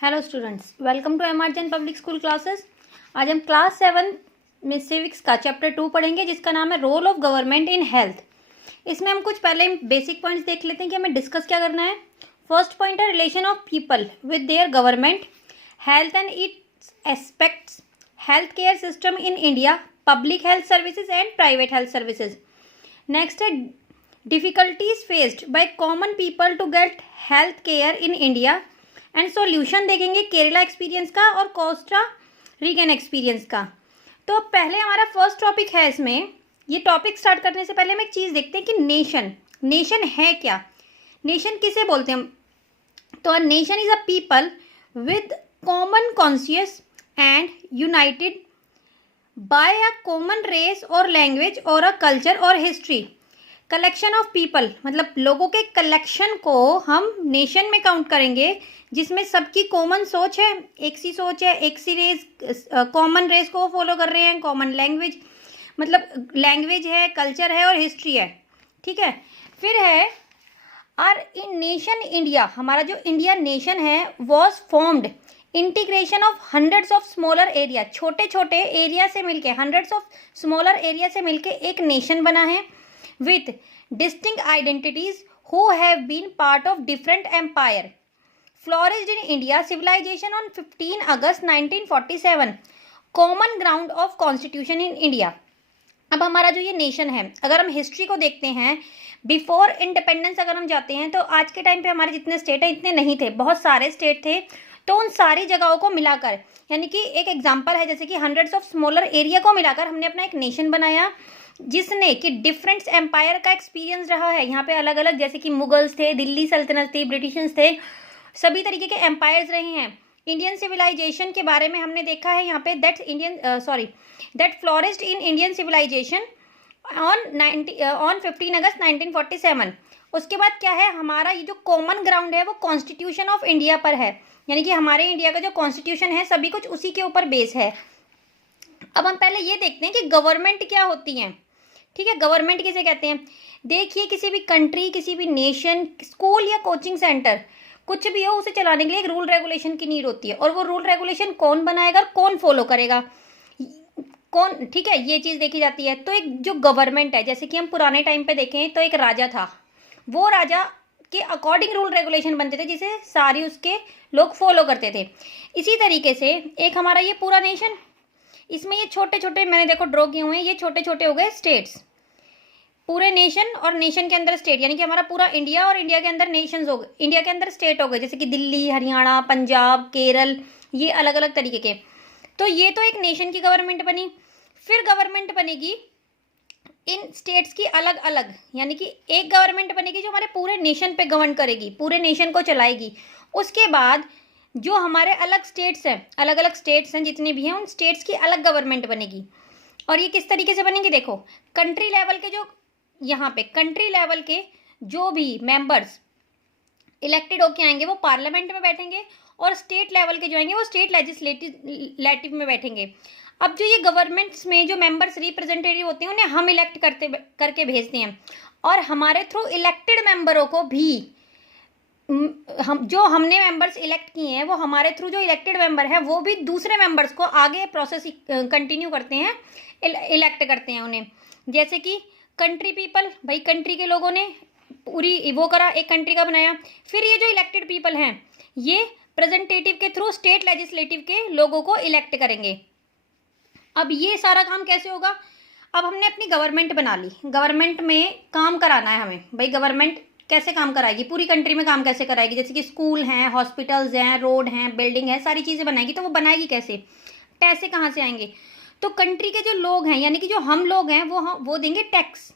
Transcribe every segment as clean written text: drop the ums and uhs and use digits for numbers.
Hello students, welcome to एमआरजन public school classes. आज हम क्लास 7 में सिविक्स का चैप्टर 2 पढ़ेंगे, जिसका नाम है role of government in health. इसमें हम कुछ पहले बेसिक पॉइंट्स देख लेते हैं कि हमें डिस्कस क्या करना है। फर्स्ट पॉइंट है relation of people with their government, health and its aspects, health care system in India, public health services and private health services. Next है difficulties faced by common people to get health care in India and solution देखेंगे Kerala experience का और Costa Regan experience का। तो पहले हमारा first topic है। इसमें ये टॉपिक स्टार्ट करने से पहले हम एक चीज़ देखते हैं कि नेशन है क्या, नेशन किसे बोलते हैं हम। तो nation is a people with common conscious and united by a common race और लैंग्वेज और अ कल्चर और हिस्ट्री। कलेक्शन ऑफ पीपल मतलब लोगों के कलेक्शन को हम नेशन में काउंट करेंगे, जिसमें सबकी कॉमन सोच है, एक सी सोच है, एक सी रेस, कॉमन रेस को फॉलो कर रहे हैं, कॉमन लैंग्वेज मतलब लैंग्वेज है, कल्चर है और हिस्ट्री है। ठीक है। फिर है आर इन नेशन इंडिया, हमारा जो इंडिया नेशन है was formed integration of hundreds of smaller area, छोटे छोटे एरिया से मिलके, हंड्रेड्स ऑफ स्मॉलर एरिया से मिलके एक नेशन बना है with distinct identities who have been part of different empire. Flourished in India civilization on 15 August 1947. Common ground of constitution in India. अब हमारा जो ये नेशन है, अगर हम हिस्ट्री को देखते हैं, बिफोर इंडिपेंडेंस अगर हम जाते हैं तो आज के टाइम पे हमारे जितने स्टेट हैं इतने नहीं थे, बहुत सारे स्टेट थे। तो उन सारी जगहों को मिलाकर, यानी कि एक एग्जांपल है जैसे कि हंड्रेड्स ऑफ स्मॉलर एरिया को मिलाकर हमने अपना एक नेशन बनाया, जिसने कि डिफरेंट एम्पायर का एक्सपीरियंस रहा है। यहाँ पे अलग अलग, जैसे कि मुगल्स थे, दिल्ली सल्तनत थी, ब्रिटिशर्स थे, सभी तरीके के एम्पायर्स रहे हैं। इंडियन सिविलाइजेशन के बारे में हमने देखा है यहाँ पे that flourished in Indian civilization on 15 August 1947। उसके बाद क्या है, हमारा ये जो कॉमन ग्राउंड है वो कॉन्स्टिट्यूशन ऑफ इंडिया पर है, यानी कि हमारे इंडिया का जो कॉन्स्टिट्यूशन है सभी कुछ उसी के ऊपर बेस है। अब हम पहले ये देखते हैं कि गवर्नमेंट क्या होती है। ठीक है, गवर्नमेंट किसे कहते हैं। देखिए, किसी भी कंट्री, किसी भी नेशन, स्कूल या कोचिंग सेंटर, कुछ भी हो, उसे चलाने के लिए एक रूल रेगुलेशन की नीड होती है। और वो रूल रेगुलेशन कौन बनाएगा, कौन फॉलो करेगा, कौन। ठीक है, ये चीज़ देखी जाती है। तो एक जो गवर्नमेंट है, जैसे कि हम पुराने टाइम पे देखें तो एक राजा था, वो राजा के अकॉर्डिंग रूल रेगुलेशन बनते थे, जिसे सारी उसके लोग फॉलो करते थे। इसी तरीके से एक हमारा ये पूरा नेशन, इसमें ये छोटे छोटे मैंने देखो ड्रॉ किए हुए हैं, ये छोटे छोटे हो गए स्टेट्स। पूरे नेशन और नेशन के अंदर स्टेट, यानी कि हमारा पूरा इंडिया और इंडिया के अंदर नेशंस हो गए, इंडिया के अंदर स्टेट हो गए, जैसे कि दिल्ली, हरियाणा, पंजाब, केरल, ये अलग अलग तरीके के। तो ये तो एक नेशन की गवर्नमेंट बनी। फिर गवर्नमेंट बनेगी इन स्टेट्स की अलग अलग, यानी कि एक गवर्नमेंट बनेगी जो हमारे पूरे नेशन पे गवर्न करेगी, पूरे नेशन को चलाएगी। उसके बाद जो हमारे अलग स्टेट्स हैं जितने भी हैं, उन स्टेट्स की अलग गवर्नमेंट बनेगी। और ये किस तरीके से बनेंगी, देखो, कंट्री लेवल के जो यहाँ पे कंट्री लेवल के जो भी मेंबर्स इलेक्टेड होके आएंगे वो पार्लियामेंट में बैठेंगे, और स्टेट लेवल के जो आएंगे वो स्टेट लेजिस्लेटिव में बैठेंगे। अब जो ये गवर्नमेंट्स में जो मेंबर्स रिप्रेजेंटेटिव होते हैं उन्हें हम इलेक्ट करके भेजते हैं, और हमारे थ्रू इलेक्टेड मेंबरों को भी जो हमने मेंबर्स इलेक्ट किए हैं, वो हमारे थ्रू जो इलेक्टेड मेंबर है वो भी दूसरे मेंबर्स को आगे प्रोसेस कंटिन्यू करते हैं, इलेक्ट करते हैं उन्हें। जैसे कि कंट्री पीपल, भाई कंट्री के लोगों ने पूरी वो करा, एक कंट्री का बनाया। फिर ये जो इलेक्टेड पीपल हैं ये प्रेजेंटेटिव के थ्रू स्टेट लेजिस्लेटिव के लोगों को इलेक्ट करेंगे। अब ये सारा काम कैसे होगा, अब हमने अपनी गवर्नमेंट बना ली, गवर्नमेंट में काम कराना है हमें। भाई गवर्नमेंट कैसे काम कराएगी, पूरी कंट्री में काम कैसे कराएगी, जैसे कि स्कूल हैं, हॉस्पिटल्स हैं, रोड हैं, बिल्डिंग है, सारी चीज़ें बनाएगी। तो वो बनाएगी कैसे, पैसे कहाँ से आएंगे। तो कंट्री के जो लोग हैं, यानी कि जो हम लोग हैं, वो देंगे टैक्स।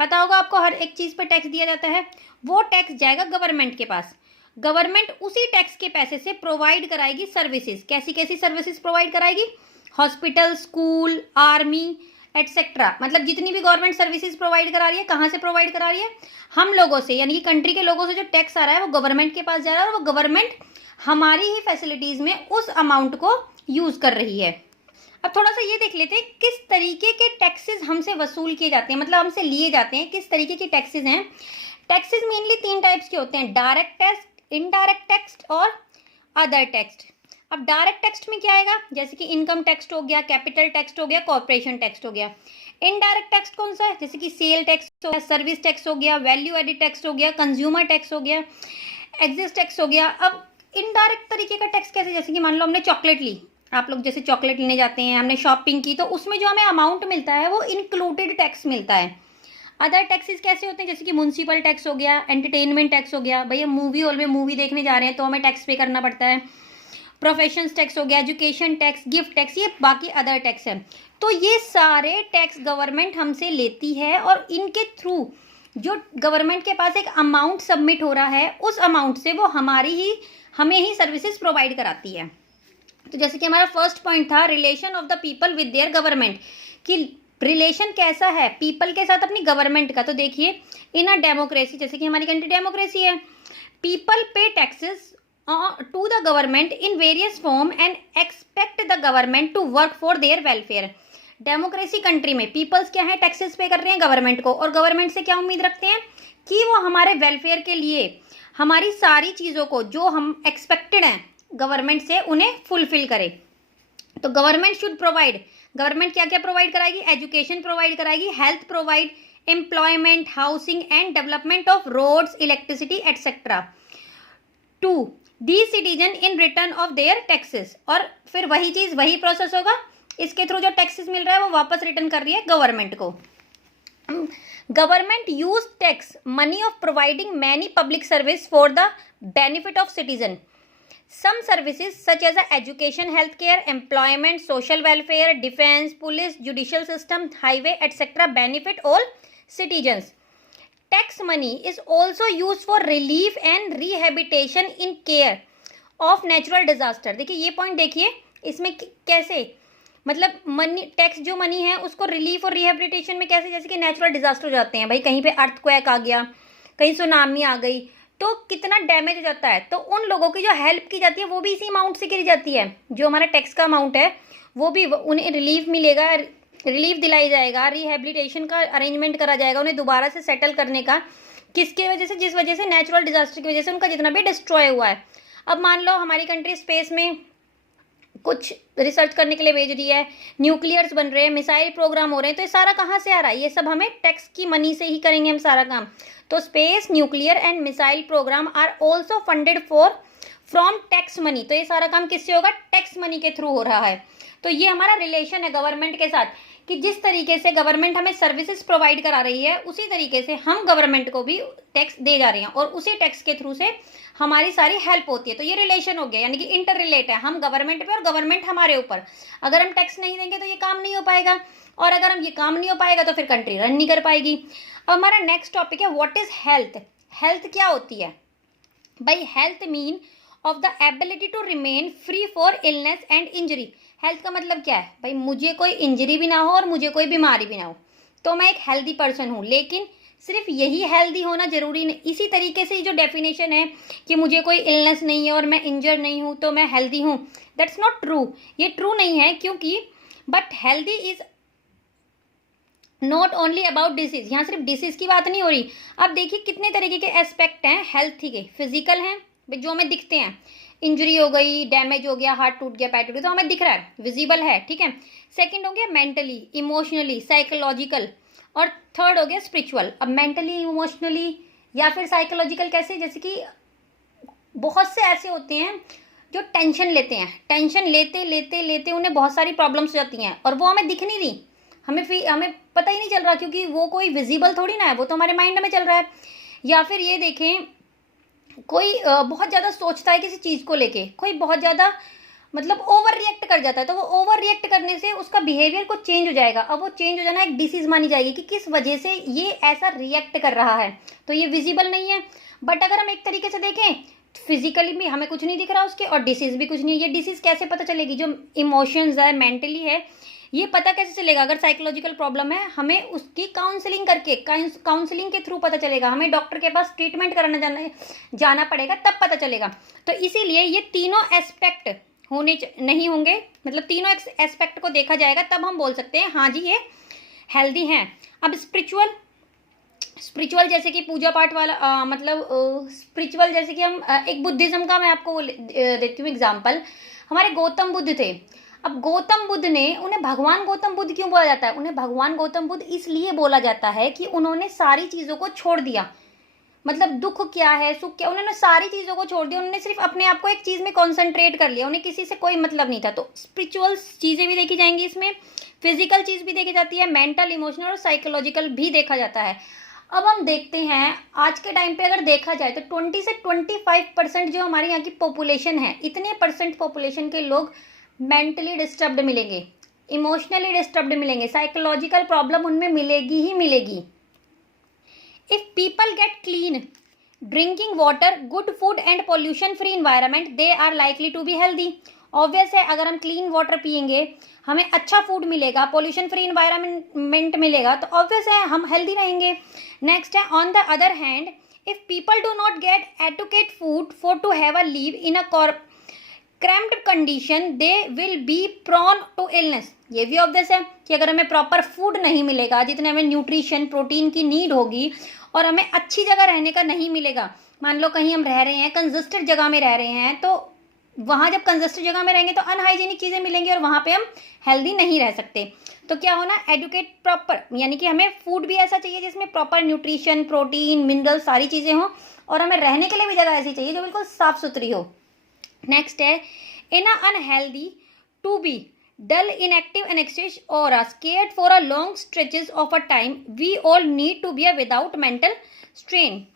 पता होगा आपको, हर एक चीज़ पर टैक्स दिया जाता है। वो टैक्स जाएगा गवर्नमेंट के पास, गवर्नमेंट उसी टैक्स के पैसे से प्रोवाइड कराएगी सर्विसेज। कैसी कैसी सर्विसेज प्रोवाइड कराएगी, हॉस्पिटल, स्कूल, आर्मी एटसेट्रा, मतलब जितनी भी गवर्नमेंट सर्विसेज प्रोवाइड करा रही है, कहाँ से प्रोवाइड करा रही है, हम लोगों से, यानी कि कंट्री के लोगों से जो टैक्स आ रहा है वो गवर्नमेंट के पास जा रहा है, और वो गवर्नमेंट हमारी ही फैसिलिटीज़ में उस अमाउंट को यूज़ कर रही है। अब थोड़ा सा ये देख लेते हैं किस तरीके के टैक्सेस हमसे वसूल किए जाते हैं, मतलब हमसे लिए जाते हैं, किस तरीके के टैक्सेस हैं। टैक्सेस मेनली 3 टाइप्स के होते हैं, डायरेक्ट टैक्स, इनडायरेक्ट टैक्स और अदर टैक्स। अब डायरेक्ट टैक्स में क्या आएगा, जैसे कि इनकम टैक्स हो गया, कैपिटल टैक्स हो गया, कॉर्पोरेशन टैक्स हो गया। इनडायरेक्ट टैक्स कौन सा है, जैसे कि सेल टैक्स हो गया, सर्विस टैक्स हो गया, वैल्यू एडिड टैक्स हो गया, कंज्यूमर टैक्स हो गया, एक्सेस टैक्स हो गया। अब इनडायरेक्ट तरीके का टैक्स कैसे, जैसे कि मान लो हमने चॉकलेट ली, आप लोग जैसे चॉकलेट लेने जाते हैं, हमने शॉपिंग की, तो उसमें जो हमें अमाउंट मिलता है वो इंक्लूडेड टैक्स मिलता है। अदर टैक्सेस कैसे होते हैं, जैसे कि म्यूनसिपल टैक्स हो गया, एंटरटेनमेंट टैक्स हो गया, भैया मूवी हॉल में मूवी देखने जा रहे हैं तो हमें टैक्स पे करना पड़ता है, प्रोफेशंस टैक्स हो गया, एजुकेशन टैक्स, गिफ्ट टैक्स, ये बाकी अदर टैक्स है। तो ये सारे टैक्स गवर्नमेंट हमसे लेती है और इनके थ्रू जो गवर्नमेंट के पास एक अमाउंट सबमिट हो रहा है, उस अमाउंट से वो हमें ही सर्विसेज प्रोवाइड कराती है। तो जैसे कि हमारा फर्स्ट पॉइंट था relation of the people with their government, कि रिलेशन कैसा है पीपल के साथ अपनी गवर्नमेंट का। तो देखिए इन अ डेमोक्रेसी, जैसे कि हमारी कंट्री डेमोक्रेसी है, people pay taxes to the government in various form and expect the government to work for their welfare. Democracy country में पीपल्स क्या है, टैक्सेस पे कर रहे हैं गवर्नमेंट को, और गवर्नमेंट से क्या उम्मीद रखते हैं कि वो हमारे वेलफेयर के लिए हमारी सारी चीज़ों को जो हम एक्सपेक्टेड हैं गवर्नमेंट से उन्हें फुलफिल करे। तो गवर्नमेंट शुड प्रोवाइड, गवर्नमेंट क्या क्या प्रोवाइड कराएगी, एजुकेशन प्रोवाइड कराएगी, health provide, employment, housing and development of roads, electricity etcetera to the citizen in return of their taxes. और फिर वही चीज़ वही प्रोसेस होगा, इसके थ्रू जो टैक्सेस मिल रहा है वो वापस रिटर्न कर रही है गवर्नमेंट को। Government use tax money of providing many public service for the benefit of citizen. Some services such as education, healthcare, employment, social welfare, defense, police, judicial system, highway, etc. benefit all citizens. Tax money is also used for relief and rehabilitation in care of natural disaster. देखिए ये point देखिए, इसमें कैसे मतलब money, tax जो money है उसको relief और रिहेबिलिटेशन में कैसे, जैसे कि नेचुरल डिजास्टर हो जाते हैं भाई, कहीं पे अर्थक्वेक आ गया, कहीं सुनामी आ गई, तो कितना डैमेज हो जाता है, तो उन लोगों की जो हेल्प की जाती है वो भी इसी अमाउंट से की जाती है। जो हमारा टैक्स का अमाउंट है वो भी उन्हें रिलीफ मिलेगा, रिलीफ दिलाई जाएगा, रिहेबिलिटेशन का अरेंजमेंट करा जाएगा, उन्हें दोबारा से सेटल करने का, किसके वजह से, जिस वजह से नेचुरल डिजास्टर की वजह से उनका जितना भी डिस्ट्रॉय हुआ है। अब मान लो हमारी कंट्री स्पेस में कुछ रिसर्च करने के लिए भेज रही है, न्यूक्लियर्स बन रहे हैं, मिसाइल प्रोग्राम हो रहे हैं, तो ये सारा कहाँ से आ रहा है, ये सब हमें टैक्स की मनी से ही करेंगे हम सारा काम। तो space, nuclear and missile program are also funded from tax money. तो ये सारा काम किससे होगा, टैक्स मनी के थ्रू हो रहा है। तो ये हमारा रिलेशन है गवर्नमेंट के साथ, कि जिस तरीके से गवर्नमेंट हमें सर्विसेज प्रोवाइड करा रही है उसी तरीके से हम गवर्नमेंट को भी टैक्स दे जा रहे हैं, और उसी टैक्स के थ्रू से हमारी सारी हेल्प होती है। तो ये रिलेशन हो गया, यानी कि इंटर रिलेट है, हम गवर्नमेंट पे और गवर्नमेंट हमारे ऊपर। अगर हम टैक्स नहीं देंगे तो ये काम नहीं हो पाएगा, और अगर हम ये काम नहीं हो पाएगा तो फिर कंट्री रन नहीं कर पाएगी। अब हमारा नेक्स्ट टॉपिक है व्हाट इज हेल्थ। हेल्थ क्या होती है भाई, health mean of the ability to remain free for illness and injury. Health का मतलब क्या है भाई, मुझे कोई इंजरी भी ना हो और मुझे कोई बीमारी भी ना हो, तो मैं एक हेल्दी पर्सन हूँ। लेकिन सिर्फ यही हेल्दी होना जरूरी नहीं, इसी तरीके से जो डेफिनेशन है कि मुझे कोई इलनेस नहीं है और मैं इंजर नहीं हूँ तो मैं हेल्दी हूँ, दैट्स नॉट ट्रू, ये ट्रू नहीं है। क्योंकि but healthy is not only about disease, यहाँ सिर्फ डिसीज की बात नहीं हो रही। अब देखिए कितने तरीके के एस्पेक्ट हैं हेल्थ के, फिजिकल हैं जो हमें दिखते हैं, इंजरी हो गई, डैमेज हो गया, हाथ टूट गया, पैर टूट गया, तो हमें दिख रहा है, विजिबल है, ठीक है। सेकंड हो गया मेंटली, इमोशनली, साइकोलॉजिकल, और थर्ड हो गया स्पिरिचुअल। अब मेंटली, इमोशनली या फिर साइकोलॉजिकल कैसे, जैसे कि बहुत से ऐसे होते हैं जो टेंशन लेते हैं, टेंशन लेते लेते लेते उन्हें बहुत सारी प्रॉब्लम्स हो जाती हैं और वो हमें दिख नहीं रही, हमें पता ही नहीं चल रहा, क्योंकि वो कोई विजिबल थोड़ी ना है, वो तो हमारे माइंड में चल रहा है। या फिर ये देखें कोई बहुत ज़्यादा सोचता है किसी चीज़ को लेके, कोई बहुत ज़्यादा मतलब ओवर रिएक्ट कर जाता है, तो वो ओवर रिएक्ट करने से उसका बिहेवियर कुछ चेंज हो जाएगा। अब वो चेंज हो जाना एक डिसीज मानी जाएगी कि किस वजह से ये ऐसा रिएक्ट कर रहा है, तो ये विजिबल नहीं है। बट अगर हम एक तरीके से देखें फिजिकली भी हमें कुछ नहीं दिख रहा उसके, और डिसीज भी कुछ नहीं है। ये डिसीज कैसे पता चलेगी, जो इमोशंस है, मेंटली है, ये पता कैसे चलेगा, अगर साइकोलॉजिकल प्रॉब्लम है हमें उसकी काउंसलिंग करके, काउंसलिंग के थ्रू पता चलेगा, हमें डॉक्टर के पास ट्रीटमेंट कराने जाना पड़ेगा, तब पता चलेगा। तो इसीलिए ये तीनों एस्पेक्ट नहीं होंगे, मतलब तीनों एस्पेक्ट को देखा जाएगा, तब हम बोल सकते हैं हाँ जी ये हेल्दी हैं। अब स्पिरिचुअल जैसे कि पूजा पाठ वाला मतलब स्पिरिचुअल जैसे कि हम एक बुद्धिज्म का मैं आपको देती हूँ एग्जाम्पल। हमारे गौतम बुद्ध थे। अब गौतम बुद्ध ने, उन्हें भगवान गौतम बुद्ध क्यों बोला जाता है? उन्हें भगवान गौतम बुद्ध इसलिए बोला जाता है कि उन्होंने सारी चीज़ों को छोड़ दिया। मतलब दुख क्या है, सुख क्या, उन्होंने सारी चीज़ों को छोड़ दिया। उन्होंने सिर्फ अपने आप को एक चीज़ में कॉन्सेंट्रेट कर लिया। उन्हें किसी से कोई मतलब नहीं था। तो स्पिरिचुअल चीज़ें भी देखी जाएंगी इसमें, फिजिकल चीज़ भी देखी जाती है, मेंटल, इमोशनल और साइकोलॉजिकल भी देखा जाता है। अब हम देखते हैं आज के टाइम पे अगर देखा जाए तो 20 से 25% जो हमारे यहाँ की पॉपुलेशन है, इतने परसेंट पॉपुलेशन के लोग मेंटली डिस्टर्ब्ड मिलेंगे, इमोशनली डिस्टर्ब्ड मिलेंगे, साइकोलॉजिकल प्रॉब्लम उनमें मिलेगी ही मिलेगी। If people get clean drinking water, good food and pollution free environment, they are likely to be healthy. Obvious है, अगर हम क्लीन वाटर पियेंगे, हमें अच्छा फूड मिलेगा, पोल्यूशन फ्री इन्वायरमेंट मिलेगा, तो ऑब्वियस है हम हेल्दी रहेंगे। नेक्स्ट है, on the other hand, if people do not get educate food for to have a live in a cramped condition, they will be prone to illness. ये भी obvious है कि अगर हमें प्रॉपर फूड नहीं मिलेगा, जितने हमें न्यूट्रिशन प्रोटीन की नीड होगी, और हमें अच्छी जगह रहने का नहीं मिलेगा, मान लो कहीं हम रह रहे हैं, कंजस्टेड जगह में रह रहे हैं, तो वहाँ जब कंजस्टेड जगह में रहेंगे तो अनहाइजीनिक चीज़ें मिलेंगी और वहाँ पे हम हेल्दी नहीं रह सकते। तो क्या होना, एडुकेट प्रॉपर, यानी कि हमें फूड भी ऐसा चाहिए जिसमें प्रॉपर न्यूट्रिशन, प्रोटीन, मिनरल सारी चीज़ें हों, और हमें रहने के लिए भी जगह ऐसी चाहिए जो बिल्कुल साफ़ सुथरी हो। नेक्स्ट है, in a unhealthy to be dull, inactive, anxious or are scared for a long stretches of a time, we all need to be without mental strain.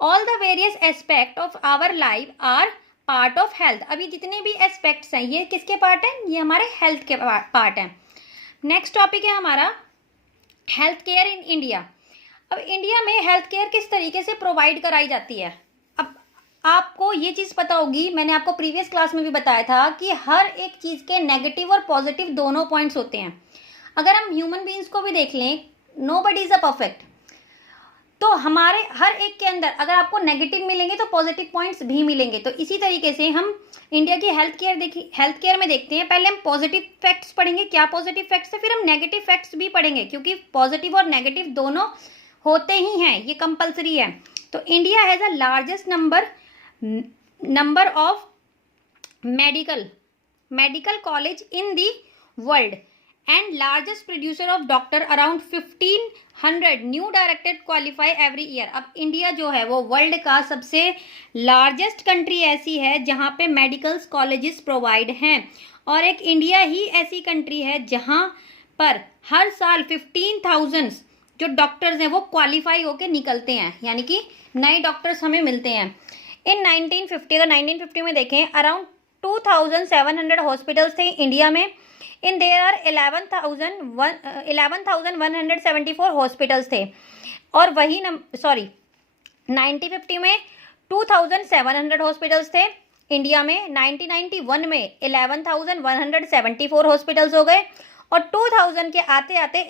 All the various aspects of our life are part of health. अभी जितने भी aspects हैं ये किसके part हैं? ये हमारे health के पार्ट हैं। नेक्स्ट टॉपिक है हमारा हेल्थ केयर इन इंडिया। अब इंडिया में हेल्थ केयर किस तरीके से प्रोवाइड कराई जाती है? आपको ये चीज़ पता होगी, मैंने आपको प्रीवियस क्लास में भी बताया था कि हर एक चीज़ के नेगेटिव और पॉजिटिव दोनों पॉइंट्स होते हैं। अगर हम ह्यूमन बीइंग्स को भी देख लें, नोबडी इज़ अ परफेक्ट। तो हमारे हर एक के अंदर अगर आपको नेगेटिव मिलेंगे तो पॉजिटिव पॉइंट्स भी मिलेंगे। तो इसी तरीके से हम इंडिया की हेल्थ केयर में देखते हैं। पहले हम पॉजिटिव फैक्ट्स पढ़ेंगे, क्या पॉजिटिव फैक्ट्स है, फिर हम नेगेटिव फैक्ट्स भी पढ़ेंगे, क्योंकि पॉजिटिव और नेगेटिव दोनों होते ही हैं, ये कंपल्सरी है। तो India has a largest number of medical college in the world and largest producer of doctor, around 1500 new directed qualify every year. अब इंडिया जो है वो वर्ल्ड का सबसे लार्जेस्ट कंट्री ऐसी है जहाँ पे मेडिकल कॉलेजेस प्रोवाइड हैं, और एक इंडिया ही ऐसी कंट्री है जहाँ पर हर साल 15,000 जो डॉक्टर्स हैं वो क्वालिफाई होके निकलते हैं, यानी कि नए डॉक्टर्स हमें मिलते हैं। इन 1950, अगर 1950 में देखें, अराउंड 2700 हॉस्पिटल्स थे इंडिया में। इन देयर आर 11,174 हॉस्पिटल्स थे। और वही 1950 में 2700 हॉस्पिटल्स थे इंडिया में। 1991 में 11,174 हॉस्पिटल्स हो गए, और 2000 के आते आते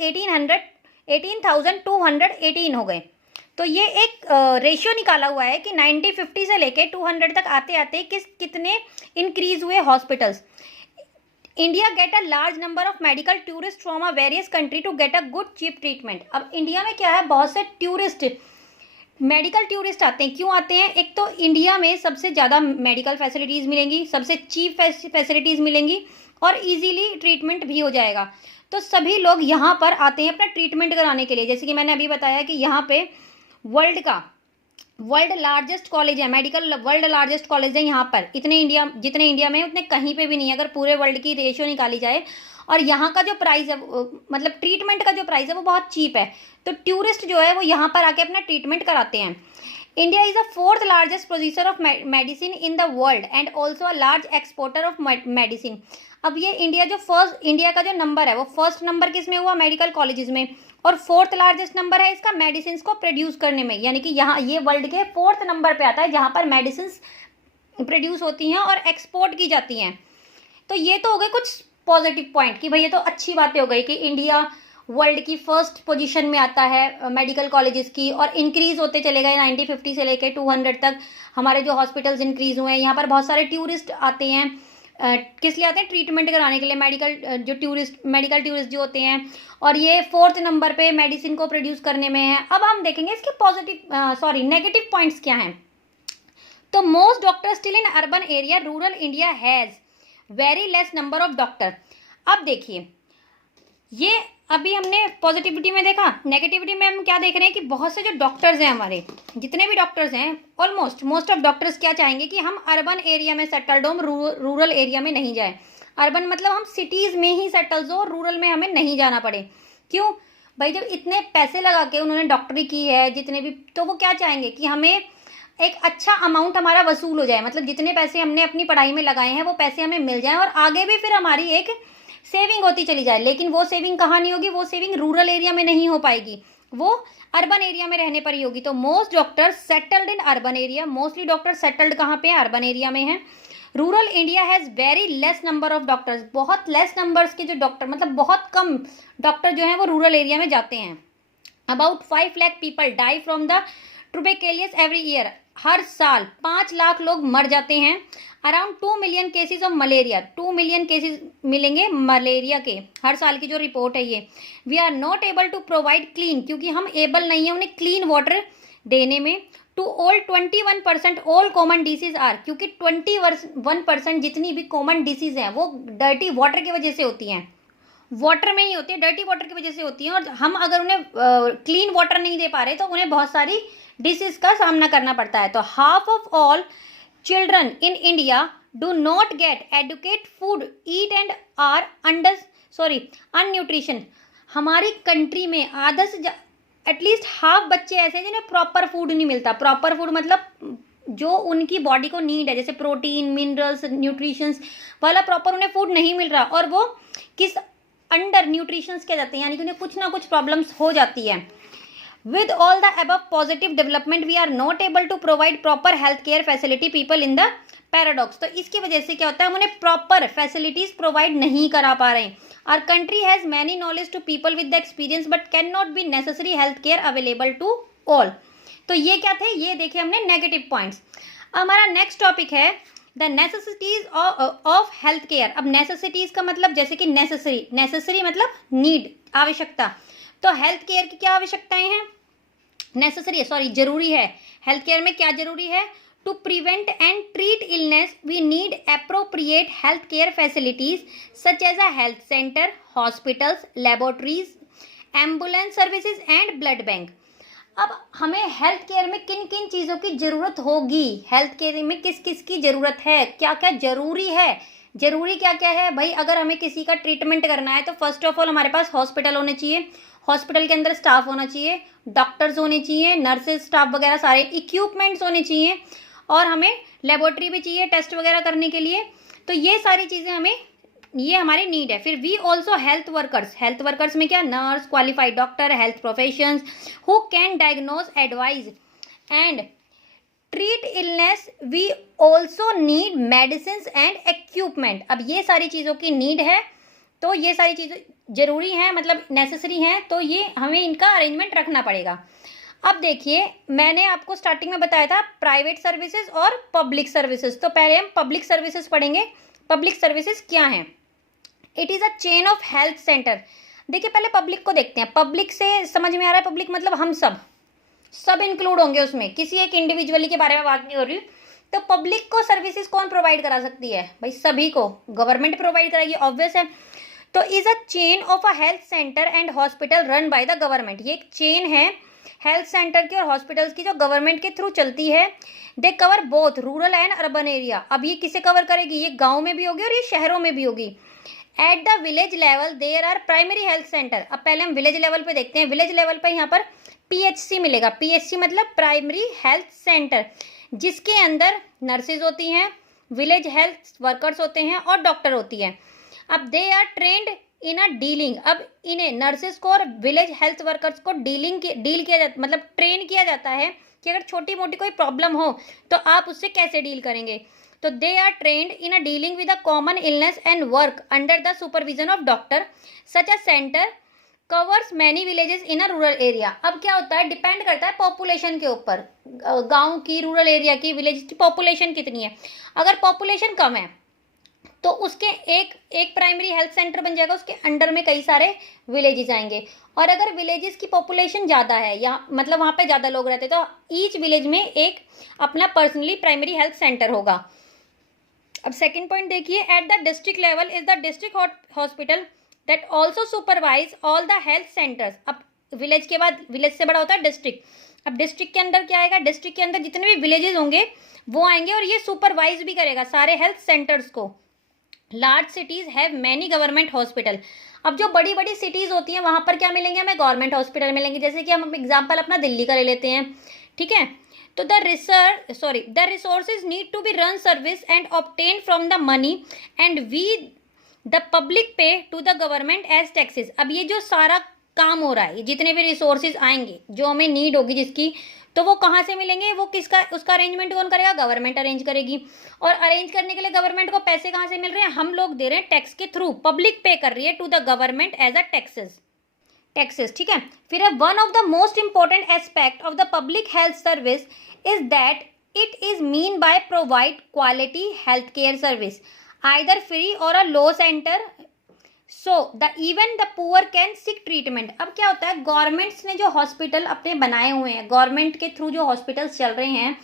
18,218 हो गए। तो ये एक रेशियो निकाला हुआ है कि 1950 से लेके 200 तक आते आते कितने इंक्रीज हुए hospitals. India get a large number of medical tourist from a various country to get a good cheap treatment. अब इंडिया में क्या है, बहुत से मेडिकल टूरिस्ट आते हैं। क्यों आते हैं? एक तो इंडिया में सबसे ज़्यादा मेडिकल फैसिलिटीज़ मिलेंगी, सबसे चीप फैसिलिटीज़ मिलेंगी, और इजीली ट्रीटमेंट भी हो जाएगा। तो सभी लोग यहाँ पर आते हैं अपना ट्रीटमेंट कराने के लिए। जैसे कि मैंने अभी बताया कि यहाँ पे वर्ल्ड लार्जेस्ट कॉलेज है, मेडिकल वर्ल्ड लार्जेस्ट कॉलेज है यहाँ पर। जितने इंडिया में उतने कहीं पे भी नहीं है, अगर पूरे वर्ल्ड की रेशियो निकाली जाए। और यहाँ का जो प्राइस है, मतलब ट्रीटमेंट का जो प्राइस है वो बहुत चीप है। तो टूरिस्ट जो है वो यहाँ पर आके अपना ट्रीटमेंट कराते हैं। India is the 4th largest producer of medicine in the world and also a large exporter of medicine. अब ये इंडिया का जो नंबर है वो फर्स्ट नंबर किस में हुआ? मेडिकल कॉलेजेस में। और 4th लार्जेस्ट नंबर है इसका मेडिसिन को प्रोड्यूस करने में, यानी कि यहाँ ये वर्ल्ड के 4th नंबर पे आता है जहाँ पर मेडिसिन प्रोड्यूस होती हैं और एक्सपोर्ट की जाती हैं। तो ये तो हो गए कुछ पॉजिटिव पॉइंट कि भाई ये तो अच्छी बातें हो गई कि इंडिया वर्ल्ड की फर्स्ट पोजीशन में आता है मेडिकल कॉलेजेस की, और इंक्रीज होते चले गए 1950 से लेकर 200 तक हमारे जो हॉस्पिटल्स इंक्रीज हुए हैं। यहाँ पर बहुत सारे टूरिस्ट आते हैं किस लिए आते हैं? ट्रीटमेंट कराने के लिए, मेडिकल टूरिस्ट जो होते हैं। और ये 4th नंबर पे मेडिसिन को प्रोड्यूस करने में है। अब हम देखेंगे इसके नेगेटिव पॉइंट्स क्या हैं। तो most doctor still in urban area, rural India has very less number of doctor. अब देखिए, ये अभी हमने पॉजिटिविटी में देखा, नेगेटिविटी में हम क्या देख रहे हैं कि बहुत से जो डॉक्टर्स हैं, हमारे जितने भी डॉक्टर्स हैं, ऑलमोस्ट मोस्ट ऑफ डॉक्टर्स क्या चाहेंगे कि हम अर्बन एरिया में सेटल्ड हो, रूरल एरिया में नहीं जाए। अर्बन मतलब हम सिटीज़ में ही सेटल्ड हो, रूरल में हमें नहीं जाना पड़े। क्यों भाई? जब इतने पैसे लगा के उन्होंने डॉक्टरी की है जितने भी, तो वो क्या चाहेंगे कि हमें एक अच्छा अमाउंट हमारा वसूल हो जाए, मतलब जितने पैसे हमने अपनी पढ़ाई में लगाए हैं वो पैसे हमें मिल जाएं और आगे भी फिर हमारी एक सेविंग होती चली जाए। लेकिन वो सेविंग कहाँ नहीं होगी? वो सेविंग रूरल एरिया में नहीं हो पाएगी, वो अर्बन एरिया में रहने पर ही होगी। तो most doctors settled in urban area, mostly doctor settled कहाँ पे हैं? अर्बन एरिया में हैं। Rural India has very less number of doctors, बहुत लेस नंबर्स के जो डॉक्टर, मतलब बहुत कम डॉक्टर जो हैं वो रूरल एरिया में जाते हैं। About 5 lakh people die from the tuberculosis every year, हर साल 5 लाख लोग मर जाते हैं। Around 2 million cases of malaria, 2 million cases मिलेंगे मलेरिया के हर साल की जो रिपोर्ट है ये। We are not able to provide clean, क्योंकि हम एबल नहीं है उन्हें क्लीन वाटर देने में। To all 21% all common disease are, क्योंकि 21% जितनी भी कॉमन डिसीज हैं वो डर्टी वाटर की वजह से होती हैं, वाटर में ही होती है, डर्टी वाटर की वजह से होती हैं। और हम अगर उन्हें क्लीन वाटर नहीं दे पा रहे तो उन्हें बहुत सारी डिसीज का सामना करना पड़ता है। तो half of all children in India do not get educate food, eat and are undernutrition. हमारी कंट्री में आधा से एटलीस्ट हाफ बच्चे ऐसे हैं जिन्हें प्रॉपर फूड नहीं मिलता। प्रॉपर फूड मतलब जो उनकी बॉडी को नीड है, जैसे प्रोटीन, मिनरल्स, न्यूट्रिशंस वाला प्रॉपर उन्हें फूड नहीं मिल रहा, और वो किस अंडर न्यूट्रिशंस के जाते हैं, यानी कि उन्हें कुछ ना कुछ प्रॉब्लम्स हो जाती है। With all the above positive development, we are not able to provide proper healthcare facility people in the paradox। तो इसकी वजह से क्या होता है, हम उन्हें प्रॉपर फैसिलिटीज प्रोवाइड नहीं करा पा रहे हैं। Our country has many knowledge to people with the experience but cannot be necessary healthcare available to all। तो ये क्या थे? ये देखे हमने नेगेटिव पॉइंट्स। हमारा नेक्स्ट टॉपिक है the necessities of health care. अब नेसेसिटीज का मतलब जैसे कि नेसेसरी मतलब नीड, आवश्यकता। तो हेल्थ केयर की क्या आवश्यकताएं हैं? जरूरी है। हेल्थ केयर में क्या जरूरी है? To prevent and treat illness we need appropriate health care facilities such as a health centre, hospitals, laboratories, ambulance services and blood bank. अब हमें हेल्थ केयर में किन किन चीज़ों की ज़रूरत होगी, हेल्थ केयर में किस किस की ज़रूरत है, क्या क्या ज़रूरी है, ज़रूरी क्या क्या है भाई। अगर हमें किसी का ट्रीटमेंट करना है तो फर्स्ट ऑफ ऑल हमारे पास हॉस्पिटल होने चाहिए, हॉस्पिटल के अंदर स्टाफ होना चाहिए, डॉक्टर्स होने चाहिए, नर्सेज स्टाफ वगैरह सारे इक्विपमेंट्स होने चाहिए, और हमें लेबोरेटरी भी चाहिए टेस्ट वगैरह करने के लिए। तो ये सारी चीज़ें हमें, ये हमारी नीड है। फिर वी ऑल्सो हेल्थ वर्कर्स में क्या? Nurse, qualified doctor, health professions who can diagnose, advise and treat illness. We also need medicine and equipment. अब ये सारी चीज़ों की नीड है, तो ये सारी चीज़ें ज़रूरी हैं, मतलब नेसेसरी हैं, तो ये हमें इनका अरेंजमेंट रखना पड़ेगा। अब देखिए, मैंने आपको स्टार्टिंग में बताया था प्राइवेट सर्विसेज और पब्लिक सर्विसेज। तो पहले हम पब्लिक सर्विसेज पढ़ेंगे। पब्लिक सर्विसेज क्या हैं? It is a chain of health centre. देखिए, पहले पब्लिक को देखते हैं। पब्लिक से समझ में आ रहा है, पब्लिक मतलब हम सब इंक्लूड होंगे उसमें, किसी एक इंडिविजुअली के बारे में बात नहीं हो रही। तो पब्लिक को सर्विसेज कौन प्रोवाइड करा सकती है भाई? सभी को गवर्नमेंट प्रोवाइड कराएगी, ऑब्वियस है। तो is a chain of a health centre and hospital run by the government. ये एक चेन है हेल्थ सेंटर की और हॉस्पिटल्स की जो गवर्नमेंट के थ्रू चलती है। They cover both rural and urban area. अब ये किसे कवर करेगी? ये गांव में भी होगी और ये शहरों में भी होगी। At the village level there are primary health centre. अब पहले हम विलेज लेवल पे देखते हैं। विलेज लेवल पे यहाँ पर PHC मिलेगा। PHC मतलब प्राइमरी हेल्थ सेंटर, जिसके अंदर नर्सेज होती हैं, विलेज हेल्थ वर्कर्स होते हैं और डॉक्टर होती है। अब they are trained in a dealing. अब इन्हें नर्सेज को और विलेज हेल्थ वर्कर्स को डील किया जाता, मतलब ट्रेन किया जाता है कि अगर छोटी मोटी कोई प्रॉब्लम हो तो आप उससे कैसे डील करेंगे। तो they are trained in a dealing with a common illness and work under the supervision of doctor. Such a centre covers many villages in a rural area. अब क्या होता है, डिपेंड करता है पॉपुलेशन के ऊपर, गांव की, रूरल एरिया की, विलेज की पॉपुलेशन कितनी है। अगर पॉपुलेशन कम है तो उसके एक एक प्राइमरी हेल्थ सेंटर बन जाएगा, उसके अंडर में कई सारे विलेजेस आएंगे। और अगर विलेजेस की पॉपुलेशन ज़्यादा है या मतलब वहाँ पे ज़्यादा लोग रहते हैं तो ईच विलेज में एक अपना पर्सनली प्राइमरी हेल्थ सेंटर होगा। अब सेकंड पॉइंट देखिए, at the district level is the district hospital that also supervise all the health centres. अब विलेज के बाद विलेज से बड़ा होता है डिस्ट्रिक्ट। अब डिस्ट्रिक्ट के अंदर क्या आएगा, डिस्ट्रिक्ट के अंदर जितने भी विलेजेस होंगे वो आएंगे और ये सुपरवाइज भी करेगा सारे हेल्थ सेंटर्स को। Large cities have many government hospital. अब जो बड़ी बड़ी सिटीज होती हैं वहां पर क्या मिलेंगे हमें, गवर्नमेंट हॉस्पिटल मिलेंगे। जैसे कि हम एग्जांपल अपना दिल्ली का ले लेते हैं, ठीक है। तो the resources need to be run service and obtain from the money and we the public pay to the government as taxes. अब ये जो सारा काम हो रहा है, जितने भी रिसोर्सेज आएंगे जो हमें नीड होगी जिसकी, तो वो कहाँ से मिलेंगे, वो किसका, उसका अरेंजमेंट कौन करेगा, गवर्नमेंट अरेंज करेगी। और अरेंज करने के लिए गवर्नमेंट को पैसे कहाँ से मिल रहे हैं, हम लोग दे रहे हैं टैक्स के थ्रू, पब्लिक पे कर रही है to the government as a taxes, ठीक है। फिर one of the most important aspect of the public health service is that it is mean by provide quality health care service either free or a low centre so the even the poor can seek treatment. अब क्या होता है, governments ने जो hospital अपने बनाए हुए हैं, गवर्नमेंट के थ्रू जो हॉस्पिटल्स चल रहे हैं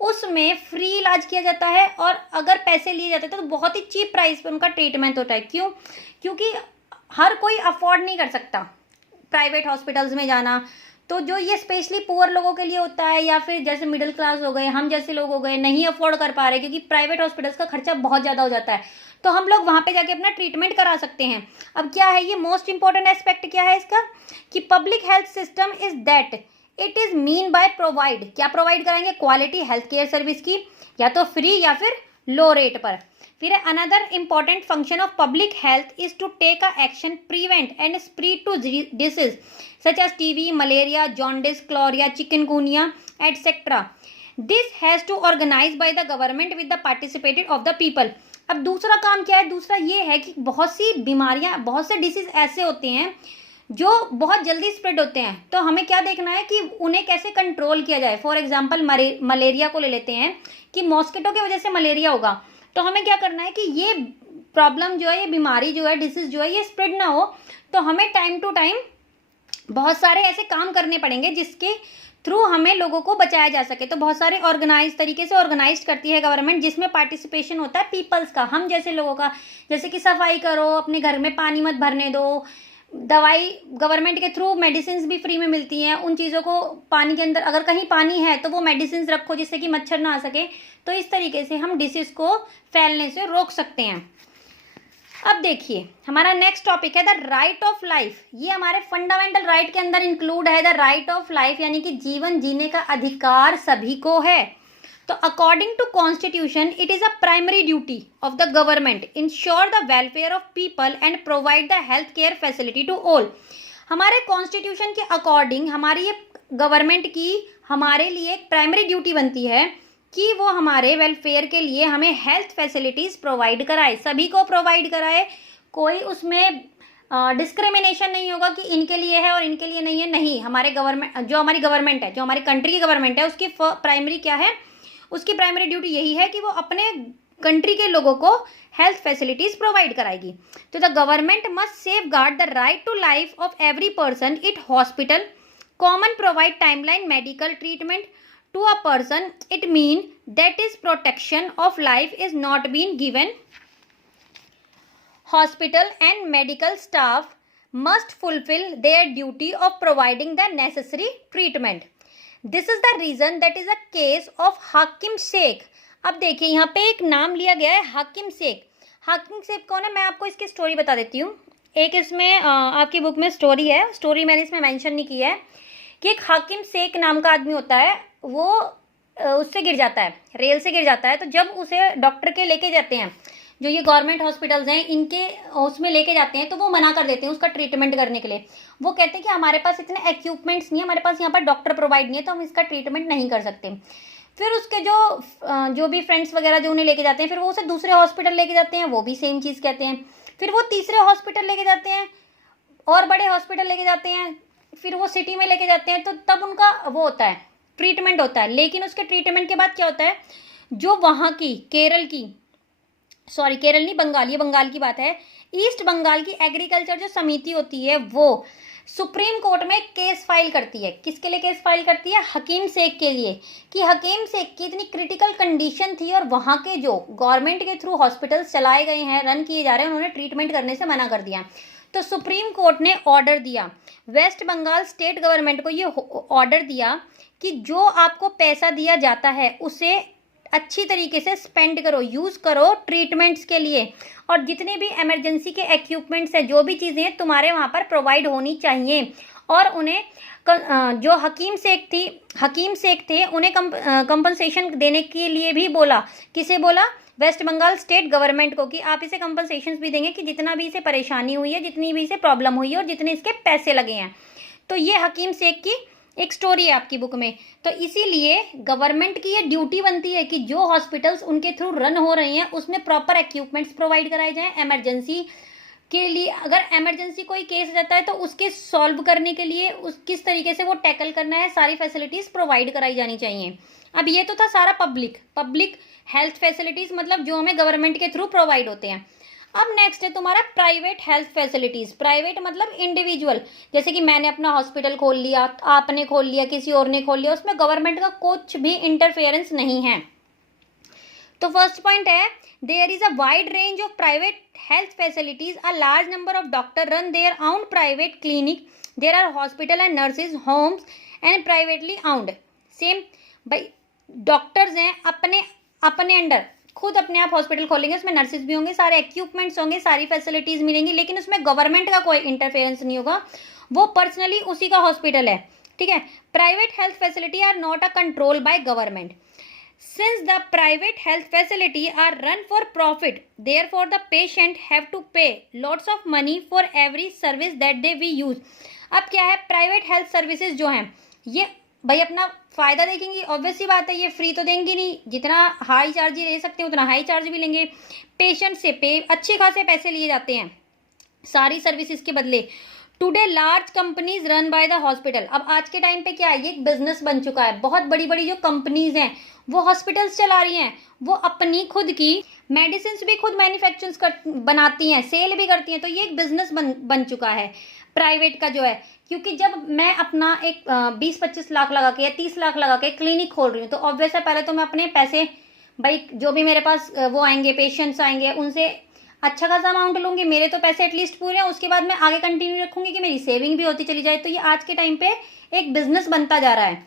उसमें फ्री इलाज किया जाता है और अगर पैसे लिए जाते हैं तो बहुत ही चीप प्राइस पे उनका ट्रीटमेंट होता है। क्यों, क्योंकि हर कोई अफोर्ड नहीं कर सकता प्राइवेट हॉस्पिटल्स में जाना। तो जो ये स्पेशली पुअर लोगों के लिए होता है या फिर जैसे मिडिल क्लास हो गए, हम जैसे लोग हो गए, नहीं अफोर्ड कर पा रहे क्योंकि प्राइवेट हॉस्पिटल्स का खर्चा बहुत ज़्यादा हो जाता है, तो हम लोग वहाँ पे जाके अपना ट्रीटमेंट करा सकते हैं। अब क्या है ये मोस्ट इंपॉर्टेंट एस्पेक्ट क्या है इसका, कि public health system is that it is mean by provide, क्या प्रोवाइड कराएंगे, क्वालिटी हेल्थ केयर सर्विस की, या तो फ्री या फिर लो रेट पर। फिर another important function of public health is to take a action prevent and spread to disease such as TB, malaria, jaundice, cholera, chikungunya etcetera. This has to organise by the government with the participated of the people. अब दूसरा काम क्या है, दूसरा ये है कि बहुत सी बीमारियां, बहुत से डिसीज ऐसे होते हैं जो बहुत जल्दी स्प्रेड होते हैं, तो हमें क्या देखना है कि उन्हें कैसे कंट्रोल किया जाए। फॉर एग्जांपल मलेरिया को ले लेते हैं कि मॉस्किटो की वजह से मलेरिया होगा, तो हमें क्या करना है कि ये प्रॉब्लम जो है, ये बीमारी जो है, डिसीज जो है, ये स्प्रेड ना हो, तो हमें टाइम टू टाइम बहुत सारे ऐसे काम करने पड़ेंगे जिसके थ्रू हमें लोगों को बचाया जा सके। तो बहुत सारे ऑर्गेनाइज तरीके से ऑर्गेनाइज करती है गवर्नमेंट, जिसमें पार्टिसिपेशन होता है पीपल्स का, हम जैसे लोगों का। जैसे कि सफाई करो, अपने घर में पानी मत भरने दो, दवाई गवर्नमेंट के थ्रू मेडिसिन भी फ्री में मिलती हैं, उन चीज़ों को पानी के अंदर, अगर कहीं पानी है तो वो मेडिसिन रखो जिससे कि मच्छर ना आ सके। तो इस तरीके से हम डिसीज को फैलने से रोक सकते हैं। अब देखिए हमारा नेक्स्ट टॉपिक है द राइट ऑफ लाइफ। ये हमारे फंडामेंटल राइट के अंदर इंक्लूड है, द राइट ऑफ लाइफ, यानी कि जीवन जीने का अधिकार सभी को है। तो according to constitution it is a primary duty of the government ensure the welfare of people and provide the health care facility to all. हमारे कॉन्स्टिट्यूशन के अकॉर्डिंग हमारी ये गवर्नमेंट की हमारे लिए एक प्राइमरी ड्यूटी बनती है कि वो हमारे वेलफेयर के लिए हमें हेल्थ फैसिलिटीज़ प्रोवाइड कराए, सभी को प्रोवाइड कराए। कोई उसमें डिस्क्रिमिनेशन नहीं होगा कि इनके लिए है और इनके लिए नहीं है। नहीं, हमारे गवर्नमेंट, जो हमारी गवर्नमेंट है, जो हमारी कंट्री की गवर्नमेंट है, उसकी प्राइमरी क्या है, उसकी प्राइमरी ड्यूटी यही है कि वो अपने कंट्री के लोगों को हेल्थ फैसिलिटीज़ प्रोवाइड कराएगी। तो the government must safeguard the right to life of every person it hospital common provide timeline medical treatment to a person. It mean that is protection of life is not being given. Hospital and medical staff must fulfill their duty of providing the necessary treatment. This is the reason that is a case of हाकिम शेख। अब देखिए यहाँ पे एक नाम लिया गया है हाकिम शेख। हाकिम शेख कौन है, मैं आपको इसकी स्टोरी बता देती हूँ। एक इसमें आपकी बुक में स्टोरी है, स्टोरी मैंने इसमें मेंशन नहीं की है, कि एक हाकिम शेख नाम का आदमी होता है, वो उससे गिर जाता है, रेल से गिर जाता है। तो जब उसे डॉक्टर के लेके जाते हैं, जो ये गवर्नमेंट हॉस्पिटल्स हैं इनके उसमें लेके जाते हैं, तो वो मना कर देते हैं उसका ट्रीटमेंट करने के लिए। वो कहते हैं कि हमारे पास इतने इक्विपमेंट्स नहीं है, हमारे पास यहाँ पर डॉक्टर प्रोवाइड नहीं है, तो हम इसका ट्रीटमेंट नहीं कर सकते। फिर उसके जो भी फ्रेंड्स वगैरह जो उन्हें लेके जाते हैं, फिर वो उसे दूसरे हॉस्पिटल लेके जाते हैं, वो भी सेम चीज़ कहते हैं। फिर वो तीसरे हॉस्पिटल लेके जाते हैं और बड़े हॉस्पिटल लेके जाते हैं, फिर वो सिटी में लेके जाते हैं, तो तब उनका वो होता है, ट्रीटमेंट होता है। लेकिन उसके ट्रीटमेंट के बाद क्या होता है, जो वहाँ की केरल की सॉरी केरल नहीं, बंगाल, ये बंगाल की बात है। ईस्ट बंगाल की एग्रीकल्चर जो समिति होती है वो सुप्रीम कोर्ट में केस फाइल करती है। किसके लिए केस फाइल करती है? हकीम शेख के लिए, कि हकीम शेख की इतनी क्रिटिकल कंडीशन थी और वहाँ के जो गवर्नमेंट के थ्रू हॉस्पिटल्स चलाए गए हैं, रन किए जा रहे हैं, उन्होंने ट्रीटमेंट करने से मना कर दिया। तो सुप्रीम कोर्ट ने ऑर्डर दिया, वेस्ट बंगाल स्टेट गवर्नमेंट को ये ऑर्डर दिया कि जो आपको पैसा दिया जाता है उसे अच्छी तरीके से स्पेंड करो, यूज़ करो ट्रीटमेंट्स के लिए, और जितने भी इमरजेंसी के इक्विपमेंट्स हैं, जो भी चीज़ें हैं, तुम्हारे वहाँ पर प्रोवाइड होनी चाहिए। और उन्हें जो हकीम शेख थे उन्हें कंपनसेशन देने के लिए भी बोला। किसे बोला? वेस्ट बंगाल स्टेट गवर्नमेंट को, कि आप इसे कंपनसेशन भी देंगे कि जितना भी इसे परेशानी हुई है, जितनी भी इसे प्रॉब्लम हुई है और जितने इसके पैसे लगे हैं। तो ये हकीम शेख की एक स्टोरी है आपकी बुक में। तो इसीलिए गवर्नमेंट की ये ड्यूटी बनती है कि जो हॉस्पिटल्स उनके थ्रू रन हो रहे हैं उसमें प्रॉपर इक्विपमेंट्स प्रोवाइड कराए जाएं। इमरजेंसी के लिए अगर इमरजेंसी कोई केस रहता है तो उसके सॉल्व करने के लिए उस किस तरीके से वो टैकल करना है, सारी फैसिलिटीज़ प्रोवाइड कराई जानी चाहिए। अब ये तो था सारा पब्लिक हेल्थ फैसिलिटीज़, मतलब जो हमें गवर्नमेंट के थ्रू प्रोवाइड होते हैं। अब नेक्स्ट है तुम्हारा प्राइवेट हेल्थ फैसिलिटीज़। प्राइवेट मतलब इंडिविजुअल, जैसे कि मैंने अपना हॉस्पिटल खोल लिया, आपने खोल लिया, किसी और ने खोल लिया, उसमें गवर्नमेंट का कुछ भी इंटरफेरेंस नहीं है। तो फर्स्ट पॉइंट है, there is a wide range of private health facilities, a large number of doctor run their own private clinic, there are hospital and nurses homes and privately owned. Same भाई, doctors हैं अपने under, खुद अपने आप hospital खोलेंगे, उसमें nurses भी होंगे, सारे इक्विपमेंट्स होंगे, सारी फैसिलिटीज मिलेंगी, लेकिन उसमें गवर्नमेंट का कोई इंटरफेरेंस नहीं होगा, वो पर्सनली उसी का हॉस्पिटल है। ठीक है। Private health facility are not a control by government. Since the private health facility are run for profit, therefore the patient have to pay lots of money for every service that they we use. अब क्या है, private health services जो हैं ये भाई अपना फ़ायदा देखेंगी, ऑब्वियस सी बात है, ये फ्री तो देंगी नहीं, जितना हाई चार्ज ले सकते हैं उतना हाई चार्ज भी लेंगे। पेशेंट से अच्छे खासे पैसे लिए जाते हैं सारी सर्विसेज के बदले। Today large companies run by the hospital. अब आज के टाइम पे क्या है, ये एक बिजनेस बन चुका है। बहुत बड़ी बड़ी जो कंपनीज हैं वो हॉस्पिटल्स चला रही हैं, वो अपनी खुद की मेडिसिन भी खुद मैन्युफैक्चर बनाती हैं, सेल भी करती हैं। तो ये एक बिजनेस बन चुका है प्राइवेट का जो है। क्योंकि जब मैं अपना एक 20-25 लाख लगा के या 30 लाख लगा के क्लिनिक खोल रही हूँ, तो ऑब्वियस है पहले तो मैं अपने पैसे, भाई जो भी मेरे पास वो आएंगे, पेशेंट्स आएंगे, उनसे अच्छा खासा अमाउंट लूंगी, मेरे तो पैसे एटलीस्ट पूरे हैं, उसके बाद मैं आगे कंटिन्यू रखूंगी कि मेरी सेविंग भी होती चली जाए। तो ये आज के टाइम पे एक बिजनेस बनता जा रहा है।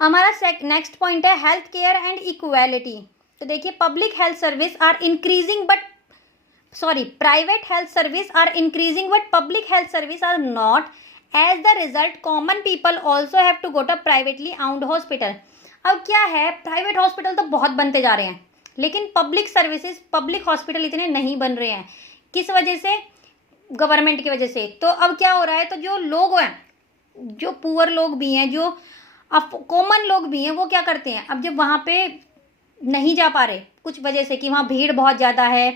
हमारा नेक्स्ट पॉइंट है हेल्थ केयर एंड इक्वालिटी। तो देखिए, public health service are increasing but private health service are increasing but public health service are not. As the result common people also have to go to privately owned hospital. अब क्या है, private hospital तो बहुत बनते जा रहे हैं, लेकिन पब्लिक सर्विसेज, पब्लिक हॉस्पिटल इतने नहीं बन रहे हैं। किस वजह से? गवर्नमेंट की वजह से। तो अब क्या हो रहा है, तो जो लोग हैं, जो पुअर लोग भी हैं, जो अब कॉमन लोग भी हैं, वो क्या करते हैं, अब जब वहाँ पे नहीं जा पा रहे कुछ वजह से कि वहाँ भीड़ बहुत ज़्यादा है,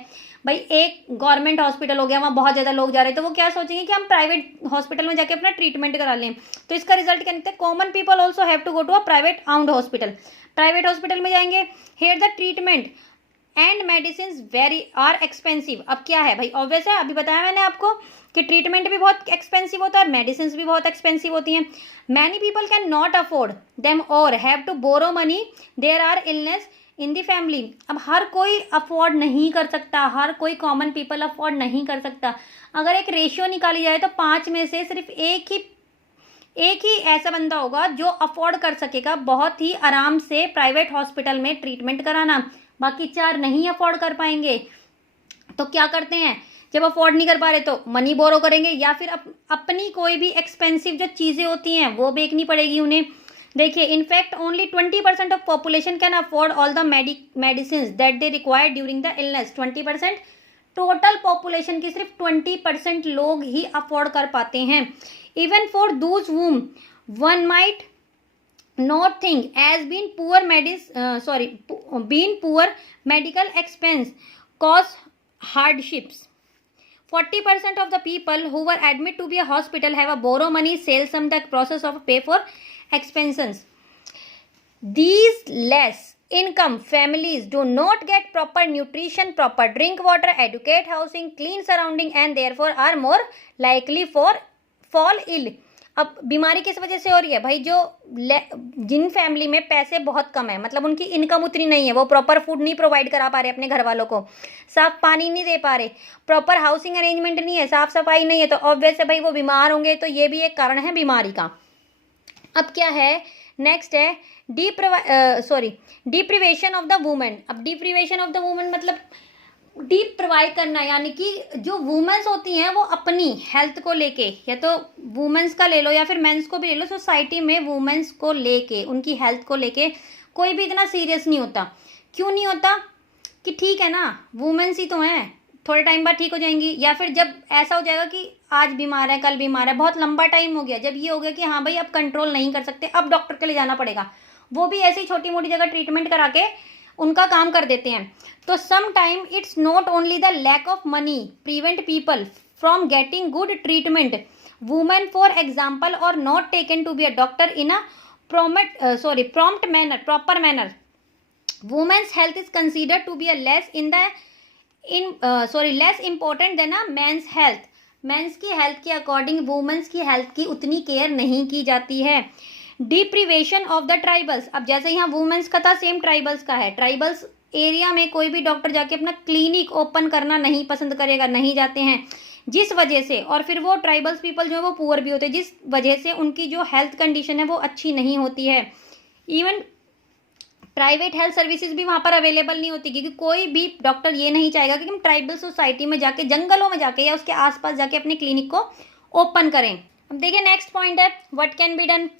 भाई एक गवर्नमेंट हॉस्पिटल हो गया, वहाँ बहुत ज़्यादा लोग जा रहे हैं, तो वो क्या सोचेंगे कि हम प्राइवेट हॉस्पिटल में जाके अपना ट्रीटमेंट करा लें। तो इसका रिजल्ट क्या निकलता है, common people also have to go to a private owned hospital. Private hospital में जाएंगे, here the treatment and medicine very are expensive. अब क्या है भाई, ऑब्वियस है, अभी बताया मैंने आपको कि ट्रीटमेंट भी बहुत एक्सपेंसिव होता है, मेडिसिन भी बहुत एक्सपेंसिव होती हैं। Many people can not afford them or have to borrow money, there are illness in the family. अब हर कोई अफोर्ड नहीं कर सकता, हर कोई कॉमन पीपल अफोर्ड नहीं कर सकता। अगर एक रेशियो निकाली जाए तो 5 में से सिर्फ एक ही ऐसा बंदा होगा जो अफोर्ड कर सकेगा बहुत ही आराम से प्राइवेट हॉस्पिटल में ट्रीटमेंट कराना, बाकी 4 नहीं अफोर्ड कर पाएंगे। तो क्या करते हैं, जब अफोर्ड नहीं कर पा रहे तो मनी बोरो करेंगे, या फिर अपनी कोई भी एक्सपेंसिव जो चीज़ें होती हैं वो बेचनी पड़ेगी उन्हें। देखिए, in fact only 20% of population can afford all the medicine that they require during the illness. 20%, total population की सिर्फ 20% लोग ही अफोर्ड कर पाते हैं। Even for those whom one might not think as being poor medical expense cause hardships. 40% of the people who were admitted to be a hospital have a borrow money, sell some the process of pay for expenses. These less income families do not get proper nutrition, proper drink water, adequate housing, clean surrounding and therefore are more likely for fall ill. अब बीमारी किस वजह से हो रही है भाई? जो जिन फैमिली में पैसे बहुत कम है, मतलब उनकी इनकम उतनी नहीं है, वो प्रॉपर फूड नहीं प्रोवाइड करा पा रहे अपने घर वालों को, साफ पानी नहीं दे पा रहे, प्रॉपर हाउसिंग अरेंजमेंट नहीं है, साफ सफाई नहीं है, तो ऑब्वियस है भाई वो बीमार होंगे। तो ये भी एक कारण है बीमारी का। अब क्या है, नेक्स्ट है डिप्रीवेशन ऑफ द वुमेन। अब डिप्रीवेशन ऑफ द वुमेन मतलब डिप्राइव करना, यानी कि जो वुमेन्स होती हैं वो अपनी हेल्थ को लेके, या तो वुमेन्स का ले लो या फिर मेंस को भी ले लो, सोसाइटी में वुमेन्स को लेके, उनकी हेल्थ को लेके कोई भी इतना सीरियस नहीं होता। क्यों नहीं होता? कि ठीक है ना, वुमेन्स ही तो हैं, थोड़े टाइम बाद ठीक हो जाएंगी, या फिर जब ऐसा हो जाएगा कि आज बीमार है कल बीमार है, बहुत लंबा टाइम हो गया, जब ये हो गया कि हाँ भाई अब कंट्रोल नहीं कर सकते, अब डॉक्टर के लिए जाना पड़ेगा, वो भी ऐसी छोटी मोटी जगह ट्रीटमेंट करा के उनका काम कर देते हैं। तो some time it's not only the lack of money prevent people from getting good treatment. Women for example are not taken to be a doctor in a prompt manner, proper manner. Women's health is considered to be a less important than a men's health. Men's की health के according women's की health की उतनी care नहीं की जाती है। Deprivation of the tribals. अब जैसे यहाँ वुमेन्स का था, सेम ट्राइबल्स का है। ट्राइबल्स एरिया में कोई भी डॉक्टर जाके अपना क्लिनिक ओपन करना नहीं पसंद करेगा, नहीं जाते हैं, जिस वजह से, और फिर वो ट्राइबल्स पीपल जो है वो पुअर भी होते हैं, जिस वजह से उनकी जो हेल्थ कंडीशन है वो अच्छी नहीं होती है। इवन प्राइवेट हेल्थ सर्विसेज भी वहाँ पर अवेलेबल नहीं होती, क्योंकि कोई भी डॉक्टर ये नहीं चाहेगा कि हम ट्राइबल सोसाइटी में जाके, जंगलों में जाके या उसके आसपास जाके अपने क्लिनिक को ओपन करें। अब देखिए नेक्स्ट पॉइंट है, what can be done.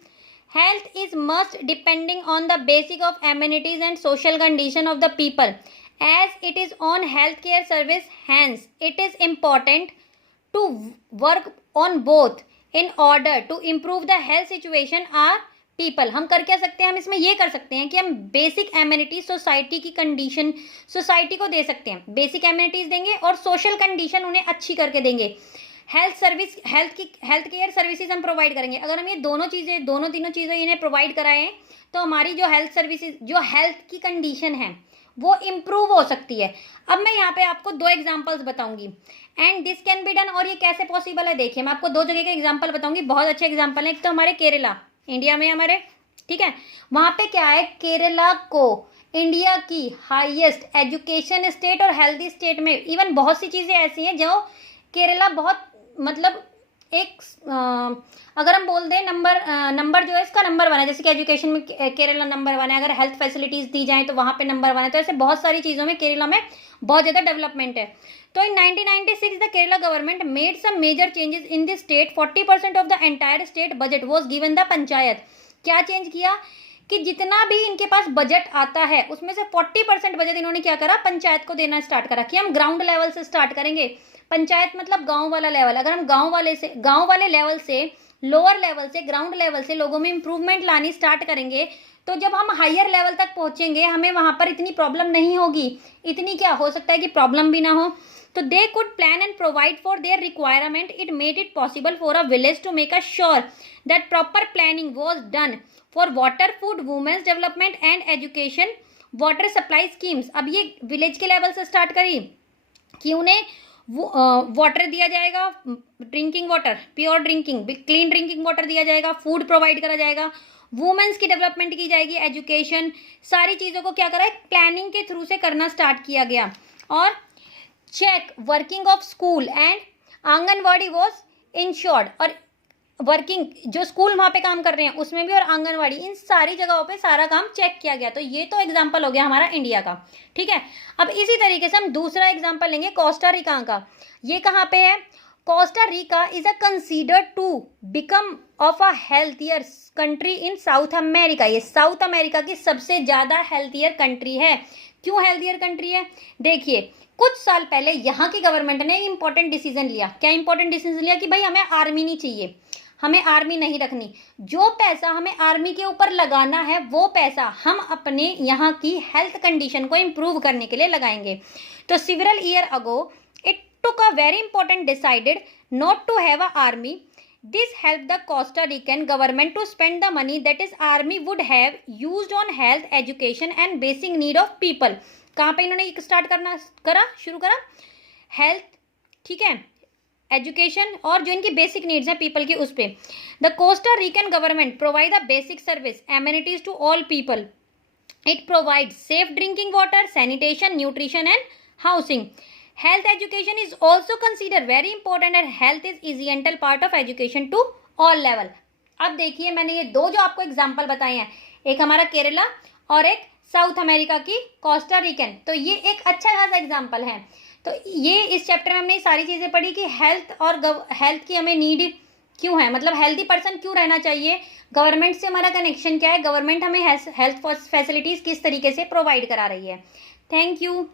Health is must depending on the basic of amenities and social condition of the people as it is on health care service, hence it is important to work on both in order to improve the health situation are people. हम कर क्या सकते हैं, हम इसमें ये कर सकते हैं कि हम बेसिक एमिनिटीज, सोसाइटी की कंडीशन सोसाइटी को दे सकते हैं, बेसिक एमिनिटीज देंगे और सोशल कंडीशन उन्हें अच्छी करके देंगे। हेल्थ केयर सर्विसेज हम प्रोवाइड करेंगे। अगर हम ये दोनों तीनों चीज़ें इन्हें प्रोवाइड कराएं तो हमारी जो हेल्थ सर्विसेज, जो हेल्थ की कंडीशन है वो इम्प्रूव हो सकती है। अब मैं यहाँ पे आपको 2 एग्जांपल्स बताऊंगी and this can be done. और ये कैसे पॉसिबल है, देखिए मैं आपको 2 जगह के एग्जांपल बताऊंगी, बहुत अच्छे एग्जांपल है। एक तो हमारे केरला, इंडिया में हमारे, ठीक है, वहाँ पे क्या है, केरला को इंडिया की हाईएस्ट एजुकेशन स्टेट और हेल्थी स्टेट में, इवन बहुत सी चीज़ें ऐसी हैं जो केरला बहुत, मतलब एक अगर हम बोल दें नंबर जो है इसका नंबर 1 है, जैसे कि एजुकेशन में केरला नंबर 1 है, अगर हेल्थ फैसिलिटीज़ दी जाएँ तो वहाँ पे नंबर 1 है। तो ऐसे बहुत सारी चीज़ों में केरला में बहुत ज़्यादा डेवलपमेंट है। तो in 1996 the Kerala government made some major changes in this state. 40% of the entire state budget was given the panchayat. क्या चेंज किया कि जितना भी इनके पास बजट आता है उसमें से 40% बजट इन्होंने क्या करा, पंचायत को देना स्टार्ट करा कि हम ग्राउंड लेवल से स्टार्ट करेंगे। पंचायत मतलब गांव वाला लेवल। अगर हम गांव वाले लेवल से, लोअर लेवल से, ग्राउंड लेवल से लोगों में इंप्रूवमेंट लानी स्टार्ट करेंगे तो जब हम हायर लेवल तक पहुंचेंगे हमें वहां पर इतनी प्रॉब्लम नहीं होगी। इतनी क्या हो सकता है कि प्रॉब्लम भी ना हो। तो they could plan and provide for their requirement. It made it possible for a village to make a sure that proper planning was done for water, food, women's development and education, water supply schemes. अब ये village के level से start करी कि उन्हें water दिया जाएगा, drinking water, pure drinking, clean drinking water दिया जाएगा, फूड प्रोवाइड करा जाएगा, वुमेन्स की डेवलपमेंट की जाएगी, एजुकेशन, सारी चीज़ों को क्या करा है, प्लानिंग के थ्रू से करना स्टार्ट किया गया। और check working of school and anganwadi was ensured. और वर्किंग जो स्कूल वहाँ पे काम कर रहे हैं उसमें भी, और आंगनवाड़ी, इन सारी जगहों पे सारा काम चेक किया गया। तो ये तो एग्जांपल हो गया हमारा इंडिया का, ठीक है। अब इसी तरीके से हम दूसरा एग्जांपल लेंगे कोस्टा रिका का। ये कहाँ पे है, Costa Rica is a considered to become of a healthier country in South America. ये साउथ अमेरिका की सबसे ज़्यादा हेल्थियर कंट्री है। क्यों हेल्थियर कंट्री है, देखिए कुछ साल पहले यहाँ की गवर्नमेंट ने इंपॉर्टेंट डिसीजन लिया। क्या इंपॉर्टेंट डिसीजन लिया कि भाई हमें आर्मी नहीं चाहिए, हमें आर्मी नहीं रखनी, जो पैसा हमें आर्मी के ऊपर लगाना है वो पैसा हम अपने यहाँ की हेल्थ कंडीशन को इम्प्रूव करने के लिए लगाएंगे। तो several year ago it took a very important decided not to have a army This helped the Costa Rican government to spend the money that is army would have used on health, education and basic need of people. कहाँ पे इन्होंने शुरू करा health, ठीक है, education और जो इनकी बेसिक नीड्स हैं पीपल की उस पर. The Costa Rican government provide the basic service amenities to all people. It provide safe drinking water, sanitation, nutrition and housing. Health education is also considered very important and health is essential part of education to all level. अब देखिए मैंने ये दो जो आपको example बताए हैं, एक हमारा केरला और एक साउथ अमेरिका की कोस्टा रिकन, तो ये एक अच्छा खासा एग्जाम्पल है. तो ये इस चैप्टर में हमने सारी चीज़ें पढ़ी कि हेल्थ और हेल्थ की हमें नीड क्यों है, मतलब हेल्थी पर्सन क्यों रहना चाहिए, गवर्नमेंट से हमारा कनेक्शन क्या है, गवर्नमेंट हमें हेल्थ फैसिलिटीज़ किस तरीके से प्रोवाइड करा रही है. Thank you.